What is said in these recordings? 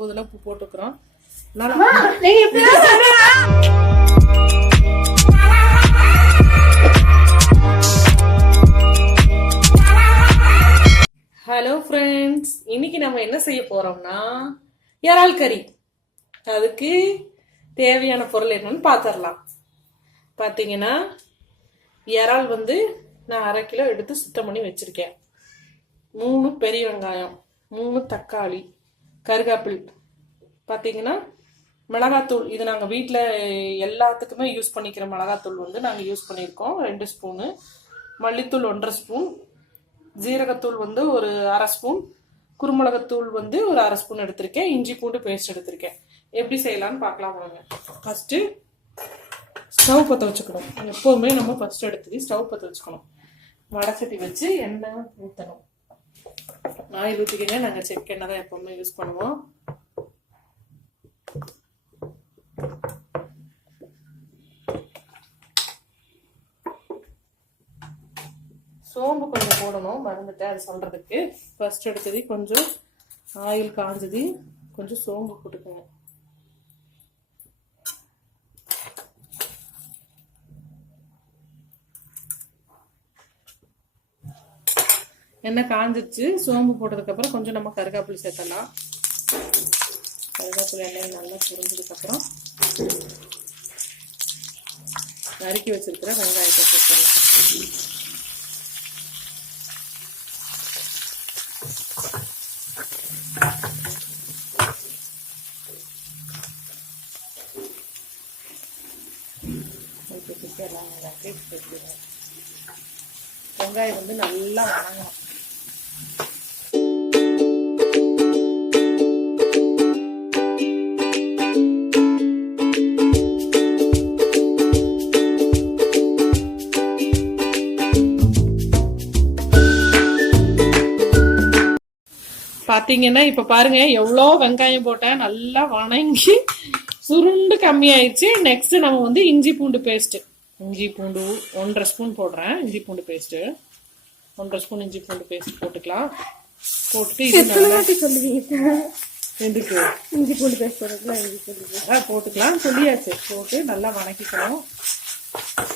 போதுல உப்பு போட்டுக்கிறோம். ஹலோ ஃப்ரெண்ட்ஸ் இன்னைக்கு நம்ம என்ன செய்ய போறோம்னா இறால் கறி. அதுக்கு தேவையான பொருள் என்னன்னு பார்த்துடலாம் பார்த்தீங்கன்னா இறால் வந்து நான் அரை கிலோ எடுத்து சுத்தம் பண்ணி வச்சிருக்கேன். மூணு பெரிய வெங்காயம் மூணு தக்காளி கருகாப்பிள் பார்த்தீங்கன்னா மிளகாத்தூள் இது நாங்கள் வீட்டில் எல்லாத்துக்குமே யூஸ் பண்ணிக்கிற மிளகாத்தூள் வந்து நாங்கள் யூஸ் பண்ணியிருக்கோம். ரெண்டு ஸ்பூனு மல்லித்தூள் ஒன்றரை ஸ்பூன் ஜீரகத்தூள் வந்து ஒரு அரை ஸ்பூன் குருமிளகத்தூள் வந்து ஒரு அரை ஸ்பூன் எடுத்திருக்கேன். இஞ்சி பூண்டு பேஸ்ட் எடுத்திருக்கேன். எப்படி செய்யலாம்னு பார்க்கலாம் வாங்க. ஃபஸ்ட்டு ஸ்டவ் பற்ற வச்சுக்கணும். எப்போவுமே நம்ம ஃபஸ்ட்டு எடுத்து ஸ்டவ் பற்ற வச்சுக்கணும். வடச்சட்டி வச்சு எண்ணெய் ஊற்றணும் ஆயில் ஊற்றிக்கிங்க நாங்கள் செக் எண்ணெய் தான் எப்போவுமே யூஸ் பண்ணுவோம். சோம்பு கொஞ்சம் போடணும் மறந்துட்டேன் அது சொல்கிறதுக்கு ஃபர்ஸ்ட் எடுத்தது கொஞ்சம் ஆயில் காஞ்சது கொஞ்சம் சோம்பு போட்டுக்கோங்க. எண்ணெய் காஞ்சிச்சு சோம்பு போட்டதுக்கப்புறம் கொஞ்சம் நம்ம கருகாப்புளி சேர்த்தலாம் கருகாப்புளி எண்ணெய் நல்லா புரிஞ்சதுக்கப்புறம் நறுக்கி வச்சிருக்கிற வெங்காயத்தை சேர்த்துடலாம். வெங்காயம் வந்து நல்லா வணங்கணும். பாத்தீங்கன்னா இப்ப பாருங்க எவ்வளோ வெங்காயம் போட்டேன். நல்லா வணங்கி சுருண்டு கம்மியாயிடுச்சு நெக்ஸ்ட் நம்ம வந்து இஞ்சி பூண்டு பேஸ்ட் இஞ்சி பூண்டு ஒன்றரை ஸ்பூன் போடுறேன். இஞ்சி பூண்டு பேஸ்ட்டு ஒன்றரை ஸ்பூன் இஞ்சி பூண்டு பேஸ்ட் போட்டுக்கலாம். போட்டுட்டு இது சொல்லுவீங்க எதுக்கு இஞ்சி பூண்டு பேஸ்ட் போடுறதுல இஞ்சி பூண்டு. அதான் போட்டுக்கலாம். சொல்லியாச்சு. போட்டு நல்லா வணக்கிக்கணும்.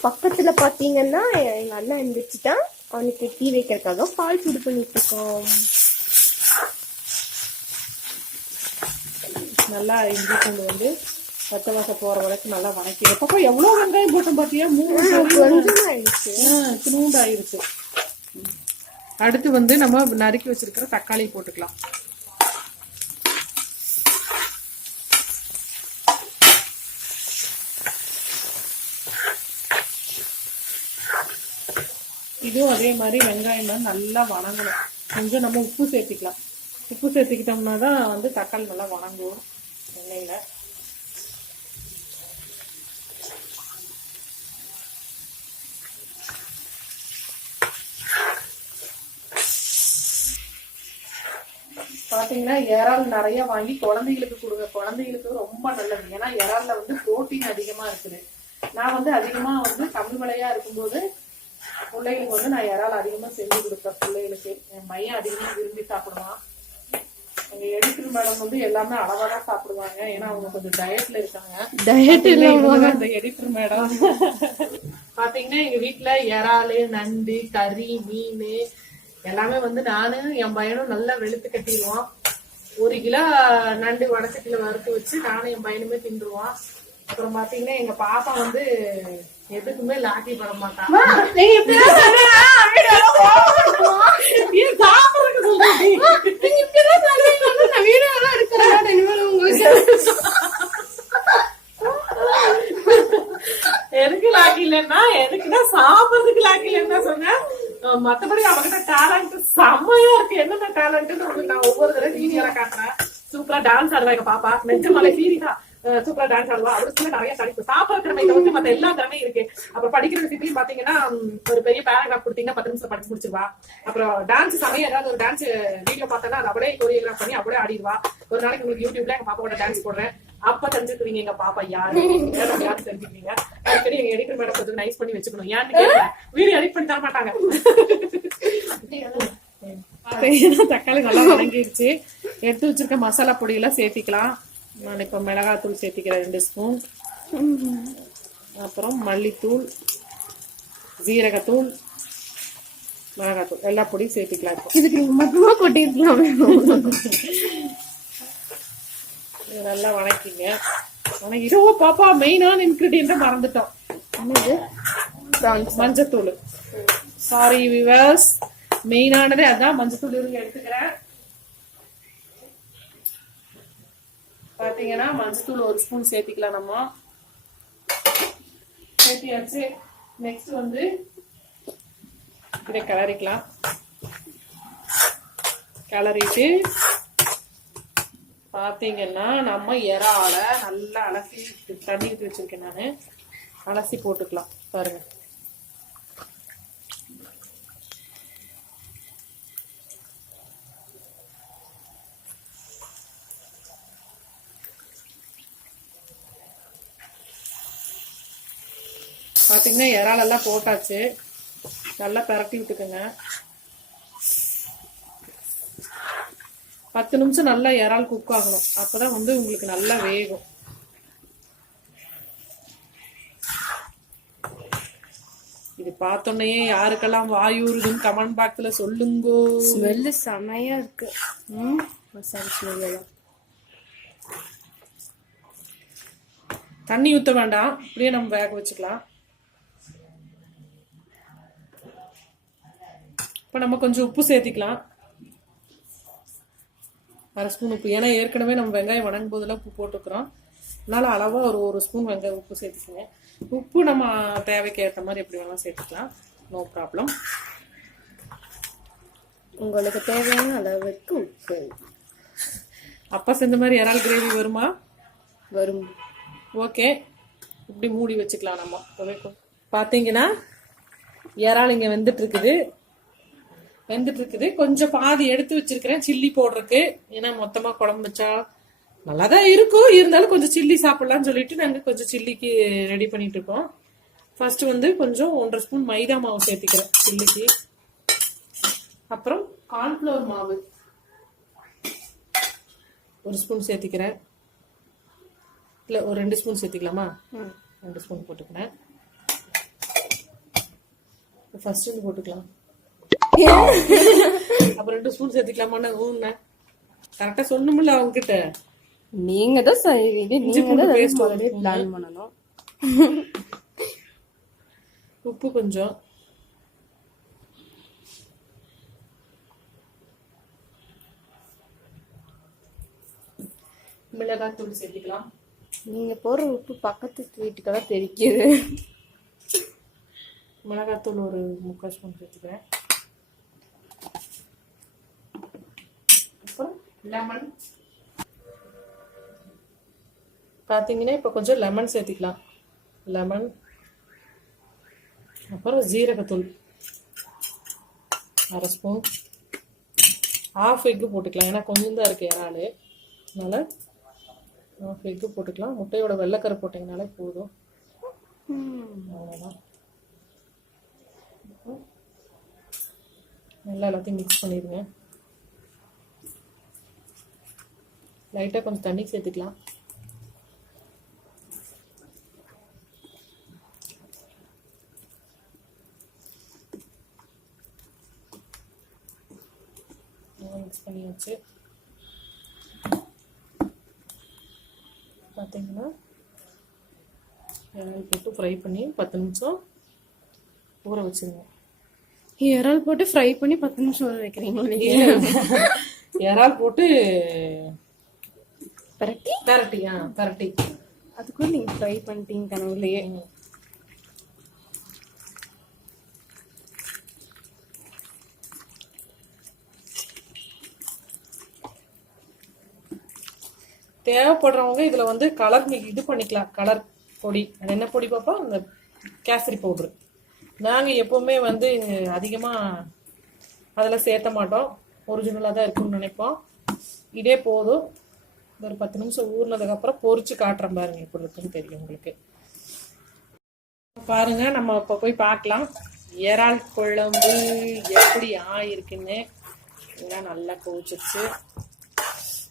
பக்கத்துல பாத்தீங்கன்னா எங்க அண்ணன் எந்திரிச்சுட்டான் அவனுக்கு டீ வைக்கிறதுக்காக பால் சூடு பண்ணிட்டு இருக்கோம் நல்லா இஞ்சி பூண்டு வந்து பச்சை வாசம் போற வரைக்கும் நல்லா வணக்கிடும் பாப்பா எவ்வளவு வெங்காயம் போட்டோம் பாத்தியா? மூணு கொஞ்சம் ஆயிடுச்சு இத்தினூண்டு ஆயிருச்சு அடுத்து வந்து நம்ம நறுக்கி வச்சிருக்கிற தக்காளி போட்டுக்கலாம். இதுவும் அதே மாதிரி வெங்காயம் தான் நல்லா வணங்கணும். கொஞ்சம் நம்ம உப்பு சேர்த்திக்கலாம். உப்பு சேர்த்துக்கிட்டோம்னா தான் வந்து தக்காளி நல்லா வணங்கும் எண்ணெயில். பாத்தீங்கன்னா இறால் நிறைய வாங்கி குழந்தைகளுக்கு கொடுங்க. குழந்தைகளுக்கு ரொம்ப நல்லது. ஏன்னா இறால்ல வந்து புரோட்டீன் அதிகமா இருக்குது. நான் வந்து அதிகமா வந்து கம்மி விலையா இருக்கும்போது பிள்ளைகளுக்கு வந்து நான் இறால் அதிகமா செஞ்சு கொடுப்பேன். பிள்ளைகளுக்கு என் பையன் அதிகமா விரும்பி சாப்பிடுவான். எங்க எடிட்டர் மேடம் வந்து எல்லாமே அளவா தான் சாப்பிடுவாங்க. ஏன்னா அவங்க கொஞ்சம் டயட்ல இருக்காங்க. டயட் இவங்க அந்த எடிட்டர் மேடம் பாத்தீங்கன்னா எங்க வீட்ல இறாலு நண்டு கறி மீன் எல்லாமே வந்து நானும் என் பையனும் நல்லா வெளுத்து கட்டிடுவோம் ஒரு கிலோ நண்டு வடச்சட்டில வறுத்து வச்சு நானும் என் பையனுமே தின்றுவான் அப்புறம் பாத்தீங்கன்னா எங்க பாப்பா வந்து எதுக்குமே லாட்டி பட மாட்டான் ஆடுவா எங்க பாப்பா மெஞ்ச மலை சீரிதா சூப்பரா டான்ஸ் ஆடுவா அவருக்கு நிறைய கிடைக்கும் சாப்பாடு திறமை தவிர்த்து மத்த எல்லா திறமையும் இருக்கு அப்புறம் படிக்கிற விஷயத்தையும் பாத்தீங்கன்னா ஒரு பெரிய பேராகிராஃப் கொடுத்தீங்கன்னா பத்து நிமிஷம் படிச்சு முடிச்சிருவா அப்புறம் டான்ஸ் சமயம் ஏதாவது ஒரு டான்ஸ் வீடியோ பார்த்தா அது அப்படியே கோரியோகிராஃப் பண்ணி அப்படியே ஆடிடுவா ஒரு நாளைக்கு உங்களுக்கு யூடியூப்ல எங்க பாப்பாவோட டான்ஸ் போடுறேன் அப்ப தெரிஞ்சுக்குவீங்க எங்க பாப்பா யாரு யாரு யாரு அடிக்கடி எங்க எடிட்டர் மேடம் கொஞ்சம் நைஸ் பண்ணி வச்சுக்கணும் ஏன்னு கேட்கிறேன் வீடியோ எடிட் பண்ணி தர மாட்டாங்க தக்காளி நல்லா வதங்கிடுச்சு எடுத்து வச்சிருக்க மசாலா பொடியெல்லாம் சேர்த்திக்கலாம். நான் இப்போ மிளகாத்தூள் சேர்த்திக்கிறேன் ரெண்டு ஸ்பூன். அப்புறம் மல்லித்தூள் ஜீரகத்தூள் மிளகாத்தூள். எல்லா பொடியும் சேர்த்திக்கலாம் இப்போ. இதுக்கு கொட்டிருக்கலாம் இது நல்லா வணக்கிங்க. வணக்கிட்டு ஓ பாப்பா மெயினான இன்க்ரீடியண்ட்டை மறந்துட்டோம். மஞ்சத்தூள். சாரி விவர்ஸ் மெயினானதே அதான் மஞ்சத்தூள் இருங்க எடுத்துக்கிறேன். பாத்தீங்கன்னா மஞ்சத்தூள் ஒரு ஸ்பூன் சேர்த்திக்கலாம் நம்ம. சேர்த்தியாச்சு. நெக்ஸ்ட் வந்து இதை கிளறிக்கலாம். கிளறிட்டு பார்த்தீங்கன்னா நம்ம இறால நல்லா அலசி தண்ணி ஊற்றி வச்சிருக்கேன் நான். அலசி போட்டுக்கலாம். பாருங்கள் பாத்தீங்கன்னா இறாலெல்லாம் போட்டாச்சு. நல்லா பரட்டி விட்டுக்குங்க. பத்து நிமிஷம் நல்லா இறால் குக் ஆகணும். அப்பதான் வந்து உங்களுக்கு நல்லா வேகும். இது பார்த்தோன்னே யாருக்கெல்லாம் வாயூறுதுன்னு கமெண்ட் பாக்ஸ்ல சொல்லுங்கோ. ஸ்மெல்லு செமையா இருக்கு. ம் மசாலா ஸ்மெல் எல்லாம். தண்ணி ஊத்த வேண்டாம். அப்படியே நம்ம வேக வச்சுக்கலாம். இப்போ நம்ம கொஞ்சம் உப்பு சேர்த்திக்கலாம். அரை ஸ்பூன் உப்பு. ஏன்னா ஏற்கனவே நம்ம வெங்காயம் வணங்கும் போதெல்லாம் உப்பு போட்டுக்கிறோம். அதனால் அளவாக ஒரு ஒரு ஸ்பூன் வெங்காயம் உப்பு சேர்த்துக்கோங்க. உப்பு நம்ம தேவைக்கு ஏற்ற மாதிரி எப்படி வேணாலும் சேர்த்துக்கலாம். நோ ப்ராப்ளம் உங்களுக்கு தேவையான அளவுக்கு உப்பு. அப்பா செஞ்ச மாதிரி இறால் கிரேவி வருமா? வரும். ஓகே இப்படி மூடி வச்சுக்கலாம் நம்ம. பார்த்தீங்கன்னா இறால் இங்கே வந்துட்டு இருக்குது. வெந்துட்டு இருக்குது கொஞ்சம் பாதி எடுத்து வச்சிருக்கிறேன். சில்லி போடுறதுக்கு. ஏன்னா மொத்தமாக குழம்பு வச்சா நல்லா தான் இருக்கும். இருந்தாலும் கொஞ்சம் சில்லி சாப்பிடலாம்னு சொல்லிட்டு நாங்கள் கொஞ்சம் சில்லிக்கு ரெடி பண்ணிட்டு இருக்கோம் ஃபர்ஸ்ட் வந்து கொஞ்சம் ஒன்றரை ஸ்பூன் மைதா மாவு சேர்த்திக்கிறேன் சில்லிக்கு. அப்புறம் கார்ன்ஃப்ளவர் மாவு ஒரு ஸ்பூன் சேர்த்திக்கிறேன். இல்லை ஒரு ரெண்டு ஸ்பூன் சேர்த்திக்கலாமா. ரெண்டு ஸ்பூன் போட்டுக்கிறேன். ஃபர்ஸ்ட் வந்து போட்டுக்கலாம். அப்புறம் ரெண்டு ஸ்பூன் சேர்த்துக்கலாமான்னு ஊன்னேன் கரெக்டாக சொல்லணும்ல அவங்க கிட்ட நீங்க தான் நீங்க. பிளான் பண்ணணும். உப்பு கொஞ்சம். மிளகாய் தூள் சேர்த்துக்கலாம். நீங்க போடுற உப்பு பக்கத்து வீட்டுக்கெல்லாம் தெரிக்குது. மிளகாய் தூள் ஒரு முக்கால் ஸ்பூன் சேர்த்துக்கிறேன் அப்புறம் லெமன் பார்த்தீங்கன்னா இப்போ கொஞ்சம் லெமன் சேர்த்திக்கலாம். லெமன் அப்புறம் ஜீரகத்தூள். அரை ஸ்பூன் ஆஃப் எக்கு போட்டுக்கலாம். ஏன்னா கொஞ்சம் தான் இருக்குது இறால். அதனால் ஆஃப் எக்கு போட்டுக்கலாம். முட்டையோட வெள்ளைக்கரை போட்டிங்கனாலே போதும். அவ்வளோதான் நல்லா எல்லாத்தையும் மிக்ஸ் பண்ணிடுங்க. லைட்டாக கொஞ்சம் தண்ணி சேர்த்துக்கலாம். மிக்ஸ் பண்ணியாச்சு. பார்த்தீங்கன்னா எண்ணெய் போட்டு ஃப்ரை பண்ணி பத்து நிமிஷம் ஊற வச்சுருங்க. இறால் போட்டு ஃப்ரை பண்ணி பத்து நிமிஷம் ஊற வைக்கிறீங்களா நீங்க? இறால் போட்டு பரட்டி? பரட்டி ஆ பரட்டி. அதுக்குள்ள நீங்க ஃப்ரை பண்ணிட்டீங்க கனவுலயே. தேவைப்படுறவங்க இதுல வந்து கலர் இது பண்ணிக்கலாம். கலர் பொடி. அது என்ன பொடி பாப்பா? அந்த கேசரி பவுட்ரு நாங்க எப்பவுமே வந்து அதிகமா அதெல்லாம் சேர்த்த மாட்டோம். ஒரிஜினலாக தான் இருக்கும்னு நினைப்போம். இதே போதும். ஒரு பத்து நிமிஷம் ஊறினதுக்கு அப்புறம் பொரிச்சு காட்டுறேன் பாருங்க எப்படி இருக்குன்னு தெரியும் உங்களுக்கு. பாருங்க நம்ம இப்போ போய் பார்க்கலாம். இறால் குழம்பு எப்படி ஆயிருக்குன்னு. இதெல்லாம் நல்லா கொதிச்சிருச்சு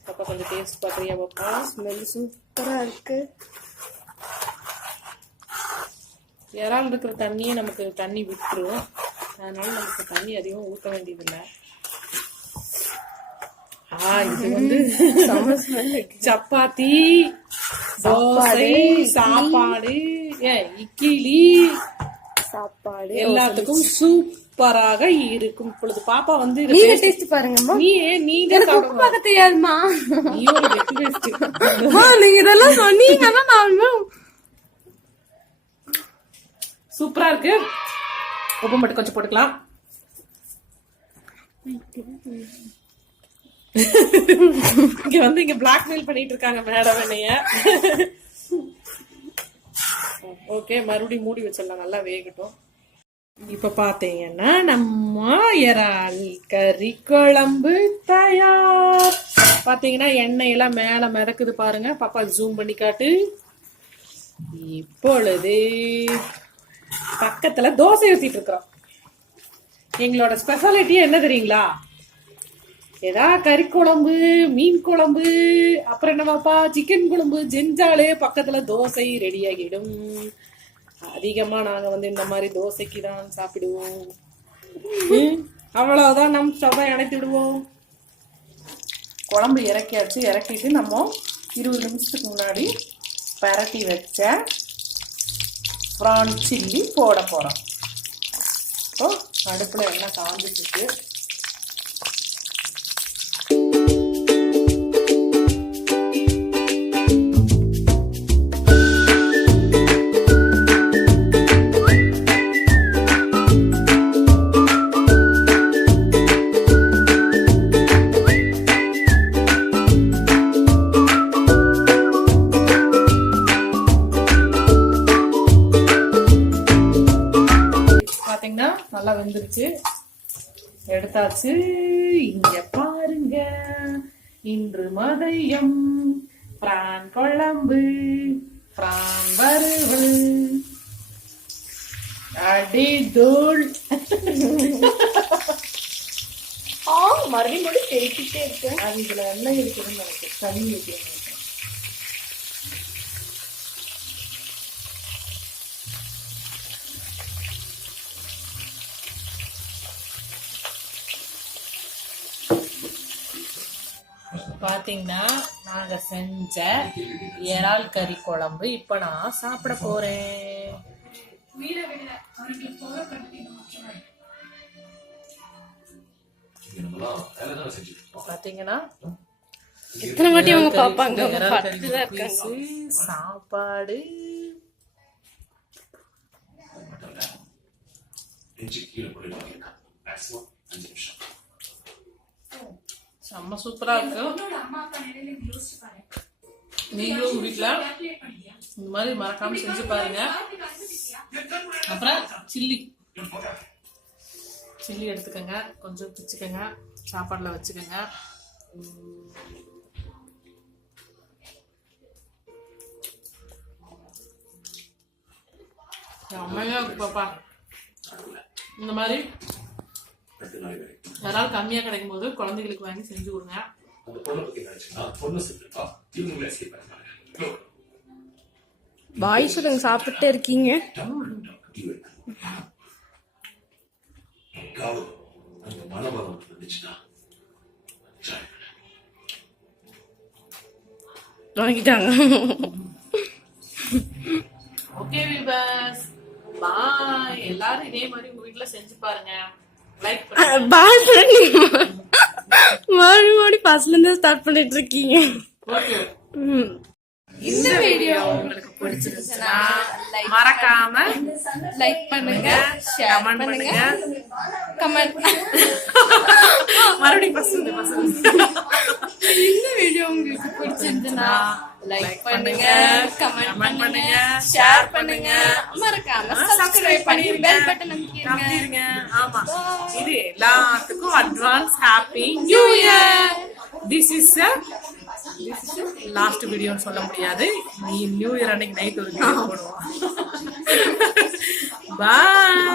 பாப்பா கொஞ்சம் டேஸ்ட் பார்க்குறியா பாப்பா? ஸ்மெல் சூப்பரா இருக்கு. இறால் இருக்கிற தண்ணியே நமக்கு தண்ணி விட்டுரும். அதனால நமக்கு தண்ணி அதிகம் ஊற்ற வேண்டியதில்லை. இது வந்து சப்பாத்தி தோசை சாப்பாடு இட்லி. சாப்பாடு எல்லாத்துக்கும் சூப்பராக இருக்கும் இப்பொழுது பாப்பா வந்து நீங்க டேஸ்ட் பாருங்கம்மா நீ நீ சாப்பிடுவ. பார்க்க தெரியாதுமா நீங்க இதெல்லாம் சொன்னீங்கன்னா நான் சூப்பரா இருக்கு. உப்பு மட்டும் கொஞ்சம் போட்டுக்கலாம். இங்க வந்து இங்க பிளாக்மெயில் பண்ணிட்டு இருக்காங்க மேடம் என்னைய. ஓகே மறுபடியும் மூடி வச்சிடலாம் நல்லா வேகட்டும். இப்ப பாத்தீங்கன்னா நம்ம இறால் கறி குழம்பு தயார். பாத்தீங்கன்னா எண்ணெய் எல்லாம் மேல மிதக்குது பாருங்க. பாப்பா ஜூம் பண்ணி காட்டு. இப்பொழுது பக்கத்துல தோசை ஊத்திட்டு இருக்கிறோம். எங்களோட ஸ்பெஷாலிட்டி என்ன தெரியுங்களா? ஏதா கறி குழம்பு மீன் குழம்பு அப்புறம் என்னவாப்பா சிக்கன் குழம்பு ஜெஞ்சாலே பக்கத்துல தோசை ரெடி ஆகிடும். அதிகமா நாங்க வந்து இந்த மாதிரி தோசைக்கு தான் சாப்பிடுவோம். ம், அவ்வளவுதான் நம் ஸ்டவை அணைத்து விடுவோம். குழம்பு இறக்கியாச்சு இறக்கிட்டு நம்ம இருபது நிமிஷத்துக்கு முன்னாடி பரட்டி வச்ச ப்ரான் சில்லி போட போகிறோம் இப்போ அடுப்பில் எண்ணெய் காஞ்சிட்டு இருக்கு பாத்தீங்கன்னா நல்லா வெந்துருச்சு. எடுத்தாச்சு. இங்க பாருங்க. இன்று மதியம் பிரான் குழம்பு பிரான் வறுவல். அடி தூள் மறுபடியும் கூட தெரிக்கிட்டே இருக்கு அது இதுல எண்ணெய் இருக்குதுன்னு நினைக்கிறேன். தண்ணி வைக்கிறேன் நினைக்கிறேன். பாத்தீங்கன்னா நாங்க செஞ்ச இறால் கறி குழம்பு இப்ப நான் சாப்பிட போறேன். பாத்தீங்கன்னா எத்தனை வாட்டி அவங்க piece, சாப்பாடு. கீழே வைக்கலாம் மேக்ஸிமம் அஞ்சு நிமிஷம். செம்ம சூப்பரா இருக்கும் நீங்களும் உங்க வீட்ல இந்த மாதிரி மறக்காம செஞ்சு பாருங்க. அப்புறம் சில்லி. சில்லி எடுத்துக்கோங்க. கொஞ்சம் பிச்சுக்கோங்க. சாப்பாடுல வச்சுக்கோங்க. உம். செம்மையா இருக்கு பாப்பா. இந்த மாதிரி. ரெண்டு நாள் வரைக்கும் யாராவது கம்மியா கிடைக்கும் போது குழந்தைகளுக்கு வாங்கி செஞ்சு கொடுங்க. அந்த பொண்ணை பத்தி நினைச்சுன்னா பொண்ணு செத்துட்டா இவங்களே எஸ்கேப் ஆயிருந்தாங்க பாய் சொல்லுங்க சாப்பிட்டு இருக்கீங்க. அந்த மனபலம் இருந்துச்சுன்னா try பண்ணு. வாங்கிட்டாங்க. ஓகே விபாஸ் பாய் எல்லாரும் இதே மாதிரி உங்க வீட்ல செஞ்சு பாருங்க. லைக் பண்ணுங்க பாய் சொல்லுங்க மறுபடியும் மறுபடியும் ஃபர்ஸ்ட்ல இருந்து ஸ்டார்ட் பண்ணிட்டு இருக்கீங்க. இந்த வீடியோ உங்களுக்கு பிடிச்சிருந்துச்சுன்னா மறக்காம லைக் பண்ணுங்க கமெண்ட் பண்ணுங்க. கமெண்ட் மறுபடியும் பசங்க பசங்க இந்த வீடியோ உங்களுக்கு பிடிச்சிருந்துச்சுன்னா லைக் பண்ணுங்க கமெண்ட் பண்ணுங்க ஷேர் பண்ணுங்க. மறக்காம சப்ஸ்கிரைப் பண்ணி பெல் பட்டன் அமைக்கிருங்க. ஆமா. இது எல்லாத்துக்கும் advance happy new year this is last வீடியோன்னு சொல்ல முடியாது. நீ நியூ இயர் அன்னைக்கு நைட் ஒரு வீடியோ போடுவோம். பாய்